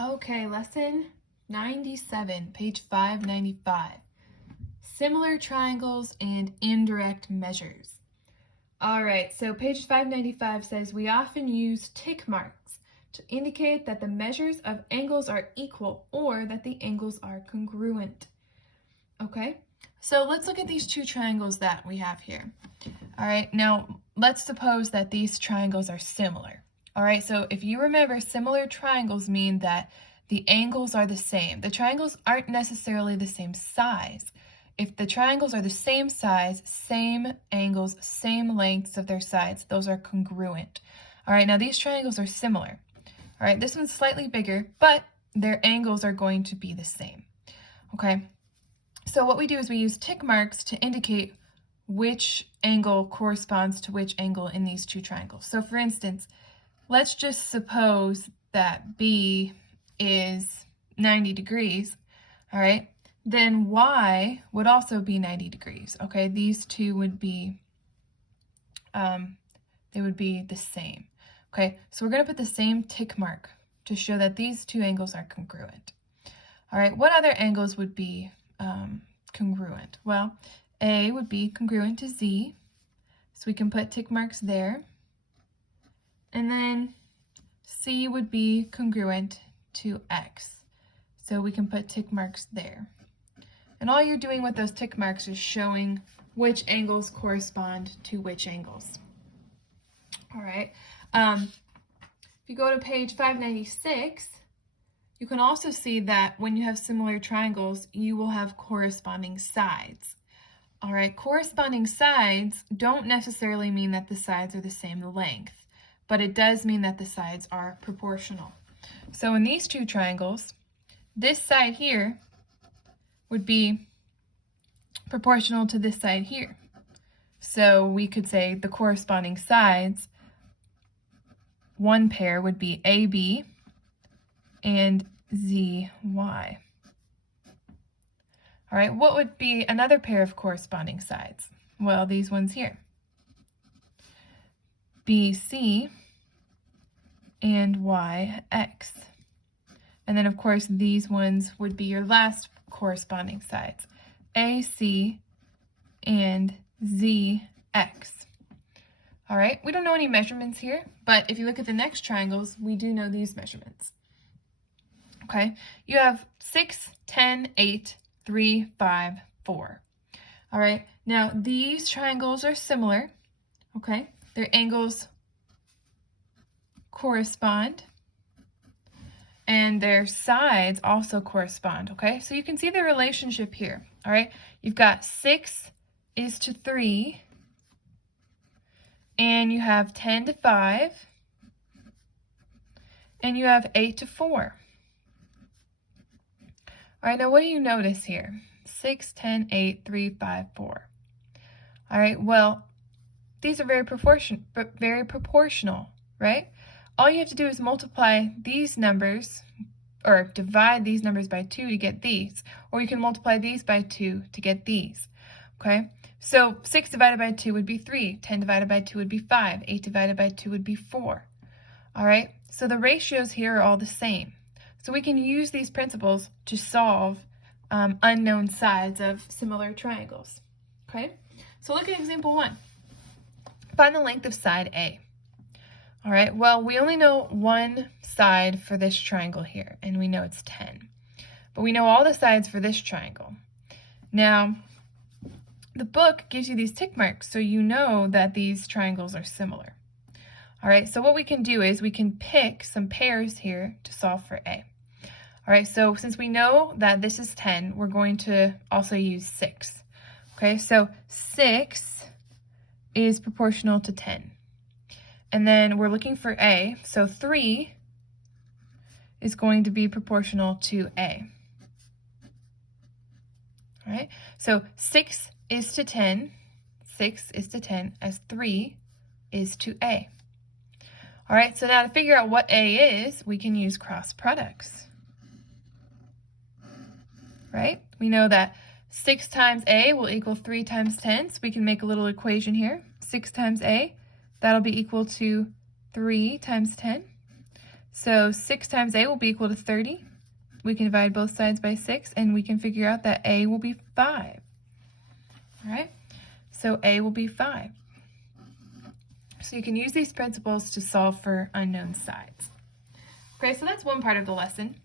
Okay, lesson 97, page 595. Similar triangles and indirect measures. All right, so page 595 says we often use tick marks to indicate that the measures of angles are equal or that the angles are congruent. Okay, so let's look at these two triangles that we have here. All right, now let's suppose that these triangles are similar. All right, so if you remember, similar triangles mean that the angles are the same. The triangles aren't necessarily the same size. If the triangles are the same size, same angles, same lengths of their sides, those are congruent. All right, now these triangles are similar. All right, this one's slightly bigger, but their angles are going to be the same. Okay, so what we do is we use tick marks to indicate which angle corresponds to which angle in these two triangles. So for instance, let's just suppose that B is 90 degrees, all right? Then Y would also be 90 degrees, okay? These two would be, they would be the same, okay? So we're gonna put the same tick mark to show that these two angles are congruent. All right, what other angles would be congruent? Well, A would be congruent to Z, so we can put tick marks there. And then C would be congruent to X, so we can put tick marks there. And all you're doing with those tick marks is showing which angles correspond to which angles. All right, if you go to page 596, you can also see that when you have similar triangles, you will have corresponding sides. All right, corresponding sides don't necessarily mean that the sides are the same length, but it does mean that the sides are proportional. So in these two triangles, this side here would be proportional to this side here. So we could say the corresponding sides, one pair would be AB and ZY. All right, what would be another pair of corresponding sides? Well, these ones here. BC and YX. And then, of course, these ones would be your last corresponding sides. AC and ZX. All right, we don't know any measurements here, but if you look at the next triangles, we do know these measurements. Okay, you have 6, 10, 8, 3, 5, 4. All right, now these triangles are similar, okay? Their angles correspond, and their sides also correspond, okay? So you can see the relationship here, all right? You've got 6 is to 3, and you have 10 to 5, and you have 8 to 4. All right, now what do you notice here? 6, 10, 8, 3, 5, 4. All right, well, these are very proportional, right? All you have to do is multiply these numbers, or divide these numbers by 2 to get these, or you can multiply these by 2 to get these, okay? So 6 divided by 2 would be 3, 10 divided by 2 would be 5, 8 divided by 2 would be 4, all right? So the ratios here are all the same. So we can use these principles to solve unknown sides of similar triangles, okay? So look at example 1. Find the length of side A. All right, well, we only know one side for this triangle here, and we know it's 10. But we know all the sides for this triangle. Now, the book gives you these tick marks, so you know that these triangles are similar. All right, so what we can do is we can pick some pairs here to solve for A. All right, so since we know that this is 10, we're going to also use 6. Okay, so 6 is proportional to 10. And then we're looking for A, so 3 is going to be proportional to A. All right, so 6 is to 10, 6 is to 10, as 3 is to A. All right, so now to figure out what A is, we can use cross products, right? We know that 6 times A will equal 3 times 10, so we can make a little equation here. 6 times A, that'll be equal to 3 times 10. So 6 times A will be equal to 30. We can divide both sides by 6, and we can figure out that A will be 5. All right, so A will be 5. So you can use these principles to solve for unknown sides. Okay, so that's one part of the lesson.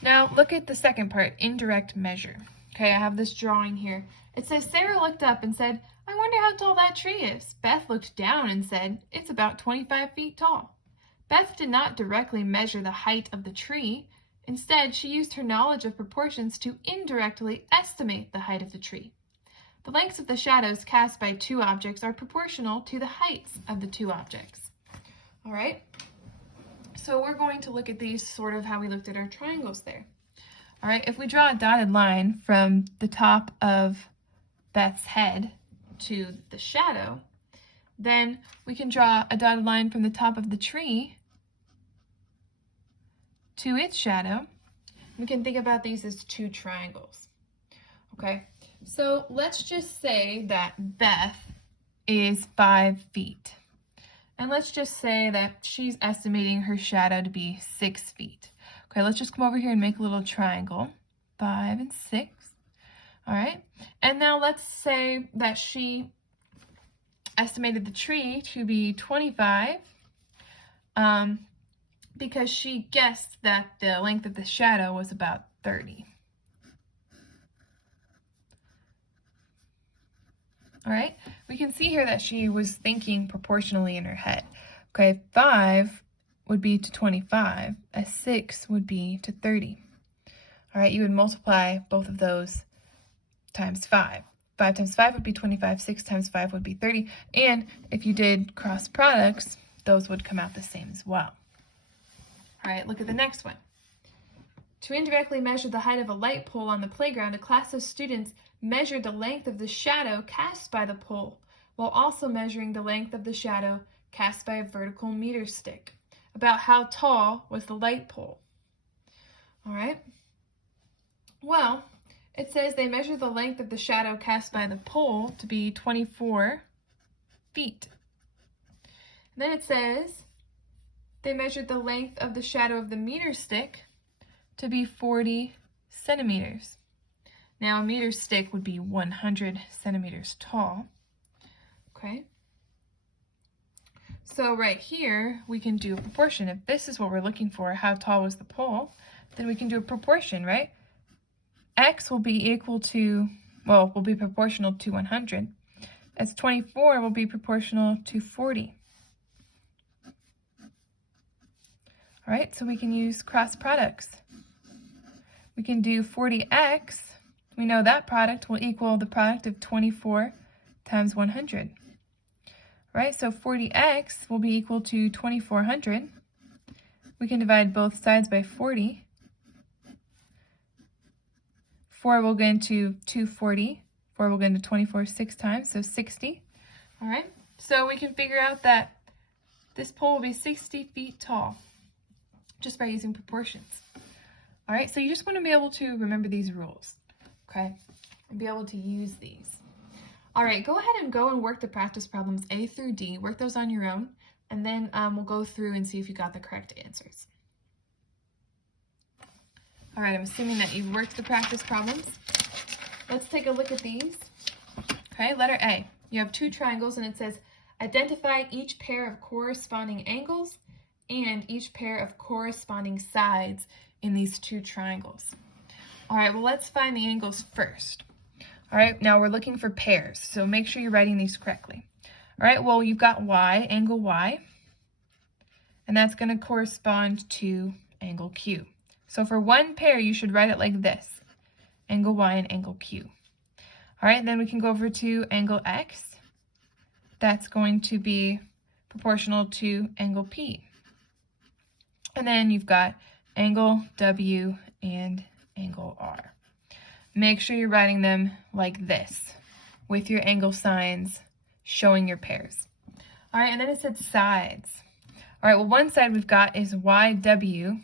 Now look at the second part, indirect measure. Okay, I have this drawing here. It says Sarah looked up and said, "I wonder how tall that tree is." Beth looked down and said, "It's about 25 feet tall." Beth did not directly measure the height of the tree. Instead, she used her knowledge of proportions to indirectly estimate the height of the tree. The lengths of the shadows cast by two objects are proportional to the heights of the two objects. All right, so we're going to look at these sort of how we looked at our triangles there. All right, if we draw a dotted line from the top of Beth's head to the shadow, then we can draw a dotted line from the top of the tree to its shadow. We can think about these as two triangles. Okay, so let's just say that Beth is 5 feet. And let's just say that she's estimating her shadow to be 6 feet. Okay, let's just come over here and make a little triangle, 5 and 6. All right, and now let's say that she estimated the tree to be 25 because she guessed that the length of the shadow was about 30. All right, we can see here that she was thinking proportionally in her head. Okay, 5 would be to 25, a 6 would be to 30. All right, you would multiply both of those times 5. 5 times 5 would be 25, 6 times 5 would be 30, and if you did cross products, those would come out the same as well. All right, look at the next one. To indirectly measure the height of a light pole on the playground, a class of students measured the length of the shadow cast by the pole, while also measuring the length of the shadow cast by a vertical meter stick. About how tall was the light pole? All right. Well, it says they measured the length of the shadow cast by the pole to be 24 feet. And then it says they measured the length of the shadow of the meter stick to be 40 centimeters. Now, a meter stick would be 100 centimeters tall. Okay. So right here, we can do a proportion. If this is what we're looking for, how tall was the pole, then we can do a proportion, right? X will be equal to, well, will be proportional to 100. As 24 will be proportional to 40. All right, so we can use cross products. We can do 40x. We know that product will equal the product of 24 times 100. Right, so 40x will be equal to 2400. We can divide both sides by 40. 4 will go into 240. 4 will go into 24 6 times, so 60. All right, so we can figure out that this pole will be 60 feet tall just by using proportions. All right, so you just want to be able to remember these rules, okay, and be able to use these. All right, go ahead and work the practice problems A through D. Work those on your own, and then we'll go through and see if you got the correct answers. All right, I'm assuming that you've worked the practice problems. Let's take a look at these. Okay, letter A. You have two triangles, and it says, identify each pair of corresponding angles and each pair of corresponding sides in these two triangles. All right, well, let's find the angles first. All right, now we're looking for pairs, so make sure you're writing these correctly. All right, well, you've got Y, angle Y, and that's going to correspond to angle Q. So for one pair, you should write it like this, angle Y and angle Q. All right, then we can go over to angle X. That's going to be proportional to angle P. And then you've got angle W and angle R. Make sure you're writing them like this, with your angle signs showing your pairs. All right, and then it said sides. All right, well, one side we've got is YW,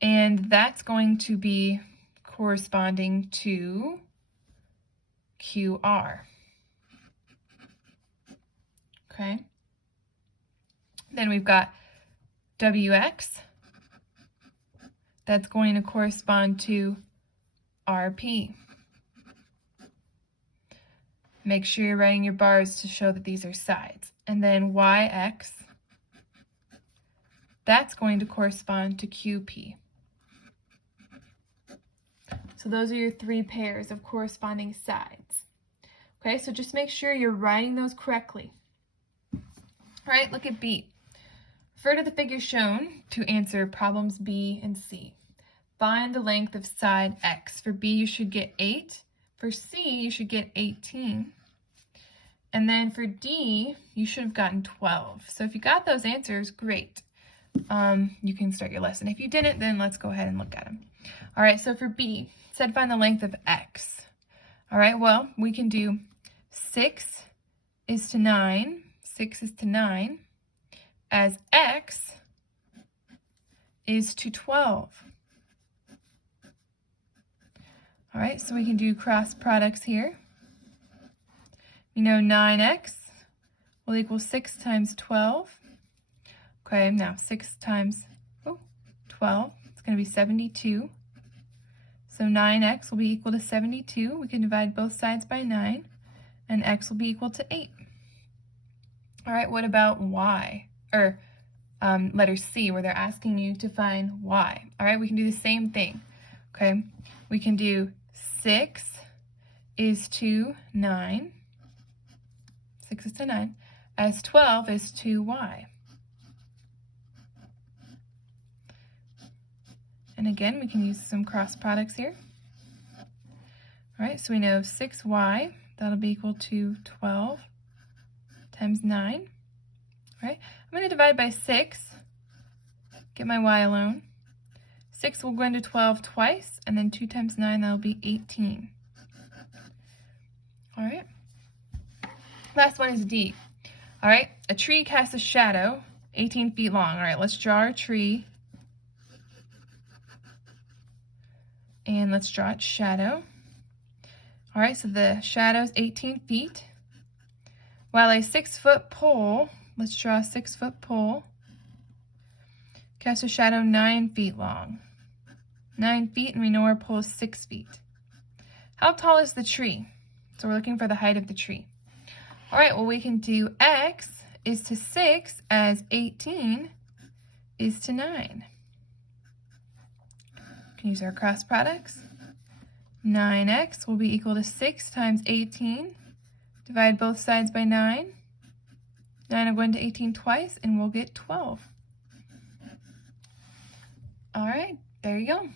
and that's going to be corresponding to QR. Okay. Then we've got WX, that's going to correspond to RP. Make sure you're writing your bars to show that these are sides. And then YX, that's going to correspond to QP. So those are your 3 pairs of corresponding sides. Okay, so just make sure you're writing those correctly. All right, look at B. Refer to the figures shown to answer problems B and C. Find the length of side X. For B, you should get 8. For C, you should get 18. And then for D, you should have gotten 12. So if you got those answers, great. You can start your lesson. If you didn't, then let's go ahead and look at them. All right, so for B, it said find the length of X. All right, well, we can do 6 is to 9. 6 is to 9. As X is to 12. All right, so we can do cross products here. We know 9x will equal 6 times 12. Okay, now 6 times 12, it's going to be 72. So 9x will be equal to 72. We can divide both sides by 9, and x will be equal to 8. All right, what about y? Or letter C, where they're asking you to find y. All right, we can do the same thing. Okay, we can do 6 is to 9. 6 is to 9. As 12 is to y. And again, we can use some cross products here. All right, so we know 6y, that'll be equal to 12 times 9. All right, I'm going to divide by 6, get my y alone. 6 will go into 12 twice, and then 2 times 9, that'll be 18. All right, last one is D. All right, a tree casts a shadow 18 feet long. All right, let's draw our tree. And let's draw its shadow. All right, so the shadow is 18 feet. While a 6-foot pole, let's draw a 6-foot pole, casts a shadow 9 feet long. 9 feet, and we know our pole is 6 feet. How tall is the tree? So we're looking for the height of the tree. All right, well, we can do x is to 6 as 18 is to 9. We can use our cross products. 9x will be equal to 6 times 18. Divide both sides by 9. 9 will go into 18 twice, and we'll get 12. All right, there you go.